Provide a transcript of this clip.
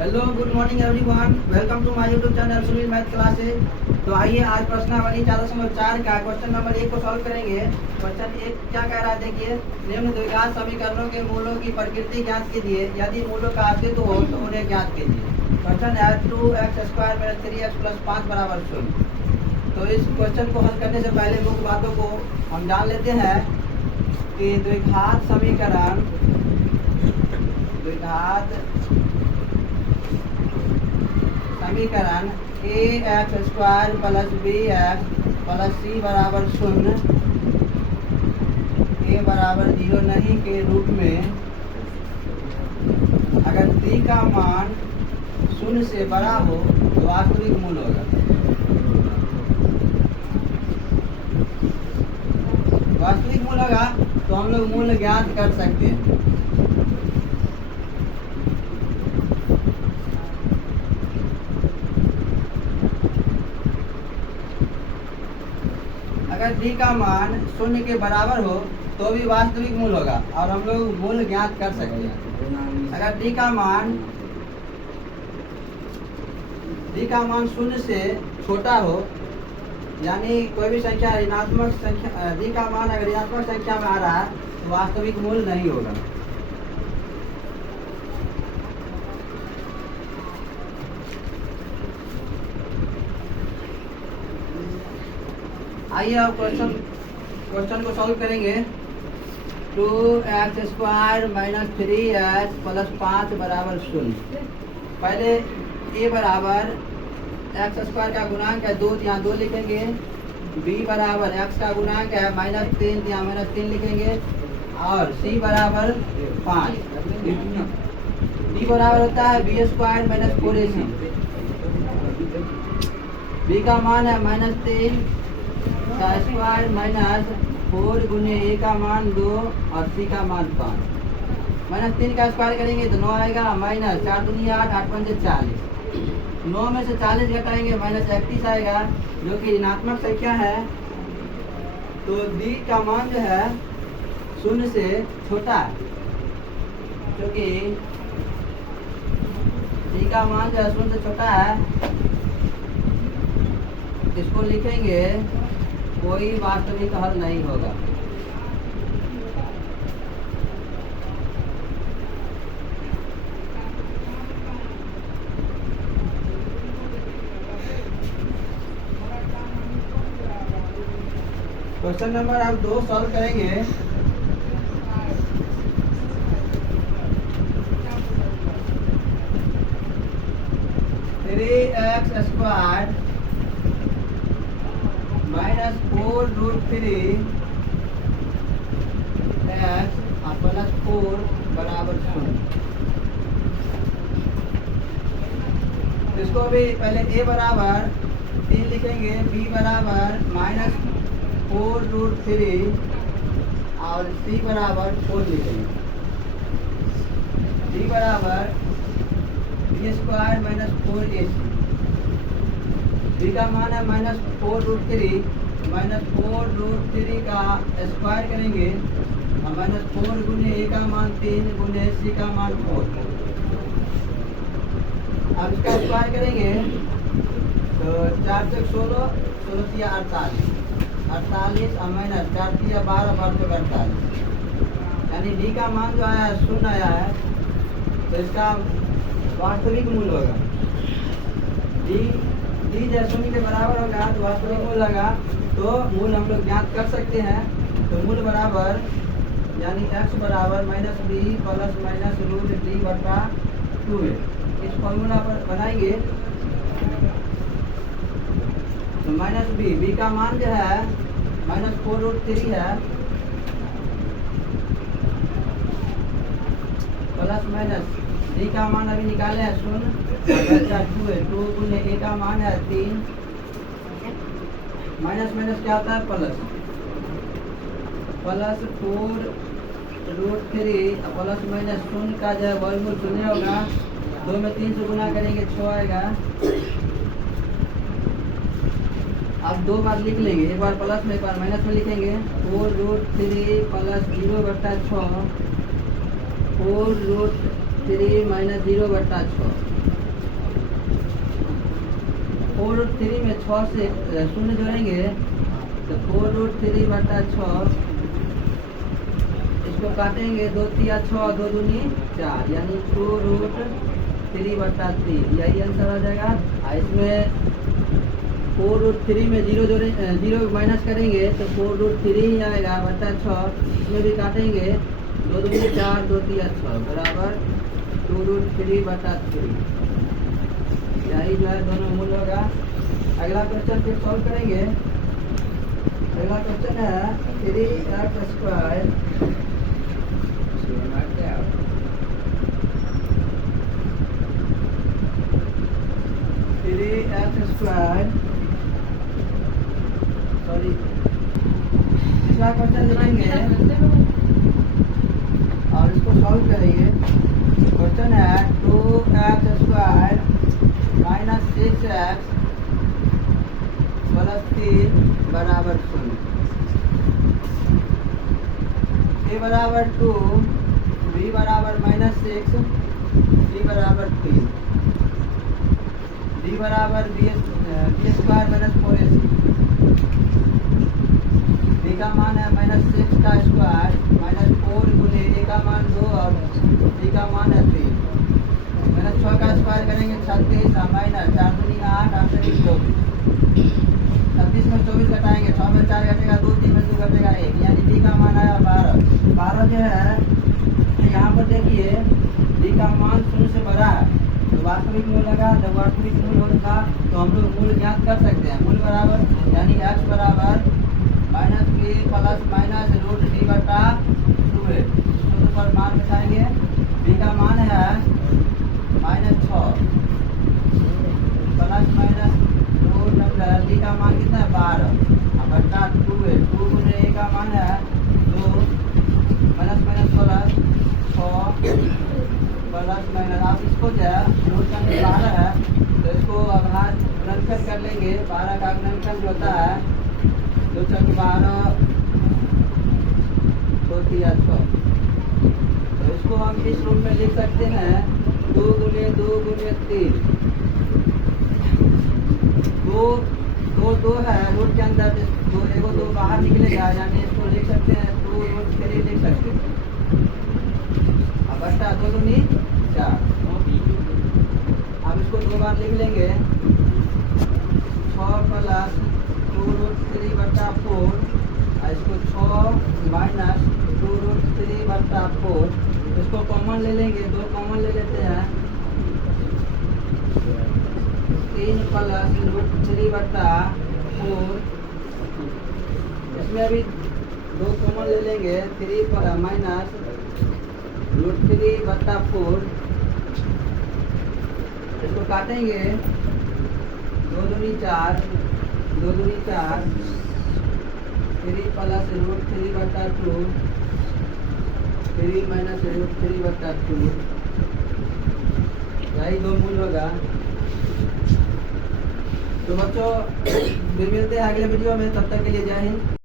Hello good morning everyone, welcome to my YouTube channel Sunil math classes. तो आइए आज प्रश्नावली 4.4 का क्वेश्चन नंबर 1 को सॉल्व करेंगे। क्वेश्चन 1 क्या कह रहा है, देखिए। निम्न द्विघात समीकरणों के मूलों की प्रकृति ज्ञात कीजिए, यदि मूलों का अस्तित्व हो तो उन्हें ज्ञात कीजिए। क्वेश्चन है 2x² - 3x + 5 = 0। तो इस क्वेश्चन को हल करने से पहले मुख्य बातों को हम जान लेते हैं कि द्विघात समीकरण ax² + bx + c = 0 a = 0 नहीं के रूप में अगर d का मान 0 से बड़ा हो तो वास्तविक मूल होगा। वास्तविक मूल होगा तो हम लोग मूल ज्ञात कर सकते हैं। अगर d का मान 0 के बराबर हो तो भी वास्तविक मूल होगा और हम लोग मूल ज्ञात कर सकते हैं। अगर d का मान 0 से छोटा हो, यानी कोई भी संख्या ऋणात्मक संख्या, d का मान अगर ऋणात्मक संख्या में आ रहा है तो वास्तविक मूल नहीं होगा। आइए अब क्वेश्चन को सॉल्व करेंगे। 2x² - 3x + 5 = 0। पहले a बराबर x² का गुणांक है 2, यहाँ 2 लिखेंगे। b बराबर x का गुणांक है -3, यहाँ -3 लिखेंगे। और c बराबर 5। d बराबर होता है b² - 4ac। b का मान है -3 का स्क्वायर -4 गुने a का मान 2 और c का मान 5। -3 का स्क्वायर करेंगे तो 9 आएगा, -4 दूनी 8, 8 पंजे 40। 9 में से 40 घटाएंगे -31 आएगा, जो कि ऋणात्मक संख्या है। तो d का मान जो है 0 से छोटा है, क्योंकि d का मान जो है 0 से छोटा है। इसको लिखेंगे, कोई वास्तविक हल नहीं होगा। क्वेश्चन नंबर आप 2 सॉल्व करेंगे। (3x² - 4√3 x + 4 = 0। इसको भी पहले a बराबर 3 लिखेंगे, b बराबर -4√3 और c बराबर 4 लिखेंगे। d बराबर b² - 4ac। b का मान है -4√3, -4√3 का स्क्वायर करेंगे और -4 गुने a का मान 3 गुने c का मान 4। अब इसका स्क्वायर करेंगे तो 4 से 16, 16 से 48, 48 और -4 से 12, 12 से 48, यानी d का मान जो आया 0 आया है, तो इसका वास्तविक मूल होगा। d जब 0 के बराबर होगा तो वास्तविक मूल होगा, तो मूल हम लोग ज्ञात कर सकते हैं। तो मूल बराबर यानी x बराबर -b + -√d/2 है। इस फॉर्मूला पर बनाएंगे तो -b का मान जो है -4√3 है, प्लस d का मान अभी निकाले हैं 0, 2 है। 2 गुने a का मान है 3, माइनस क्या होता है प्लस 4√3 प्लस -0 का जो है वर्गमूल 0 होगा। 2 में 3 से गुना करेंगे 6 आएगा। अब 2 बार लिख लेंगे, एक बार प्लस में एक बार माइनस में लिखेंगे। 4√3 + 0/6, 4√3 - 0/6 4√3 में 6 से शून्य जोड़ेंगे तो 4√3/6, इसको काटेंगे 2 तिया 6, 2 दूनी 4, यानी 2√3/3, यही आंसर आ जाएगा। इसमें 4√3 में 0 जोड़े 0 माइनस करेंगे तो 4√3 ही आएगा बटा 6, इसमें भी काटेंगे 2 दूनी 4, 2 तिया 6 बराबर 2√3/3, यही जो है दोनों मूल होगा। अगला क्वेश्चन फिर सॉल्व करेंगे। अगला क्वेश्चन है 3x² 3x², सॉरी दूसरा क्वेश्चन लिखेंगे और इसको सॉल्व करेंगे। क्वेश्चन है 2x² माइनस 6x प्लस 3 बराबर 0। a बराबर 2, b बराबर -6, c बराबर 3, d बराबर b² माइनस 4ac, b का मान है -6 का स्क्वायर माइनस 4 गुने a का मान 2 और c का मान है 3, -6 का स्क्वायर करेंगे 36 माइनस 4 दूनी 8, 8 से 24, 36 में 24 घटाएंगे, 6 में 4 घटेगा 2, 3 में 2 घटेगा 1, यानी d का मान आया 12। 12 जो है यहाँ पर देखिए d का मान 0 से बड़ा है तो वास्तविक मूल लगा, जब वास्तविक मूल होगा तो हम लोग मूल ज्ञात कर सकते हैं। मूल बराबर यानी x बराबर -b प्लस माइनस √d/2 है, सूत्र पर मान बैठाएंगे। b का मान है -6 प्लस माइनस d का मान कितना है 12 बटा 2 है, 2 गुने a का मान है 2 माइनस 16 6 प्लस माइनस, आप इसको जो है नोट करने 12 है तो इसको आधार गुणनखंड कर लेंगे। 12 का गुणनखंड जो होता है 2 × 12 2 तिया 6, तो इसको हम इस रूप में लिख सकते हैं 2 गुने 2 गुने 3, 2 है रूट के अंदर, एगो 2 बाहर निकलेगा, यानी इसको लिख सकते हैं 2√3 लिख सकते हैं। अब बटा 2 दूनी 4, अब इसको 2 बार लिख लेंगे 6 प्लस 2√3/4, इसको 6 माइनस 2√3/4, इसको कॉमन ले लेंगे, 2 कॉमन ले लेते हैं 3 प्लस √3/4, इसमें अभी 2 कॉमन ले लेंगे 3 माइनस √3/4, इसको काटेंगे 2 दूनी 4, 2 दूनी 4, 3 प्लस √3/2, 3 माइनस √3/2, यही 2 मूल होगा। तो बच्चों फिर मिलते हैं अगले वीडियो में, तब तक के लिए जय हिंद।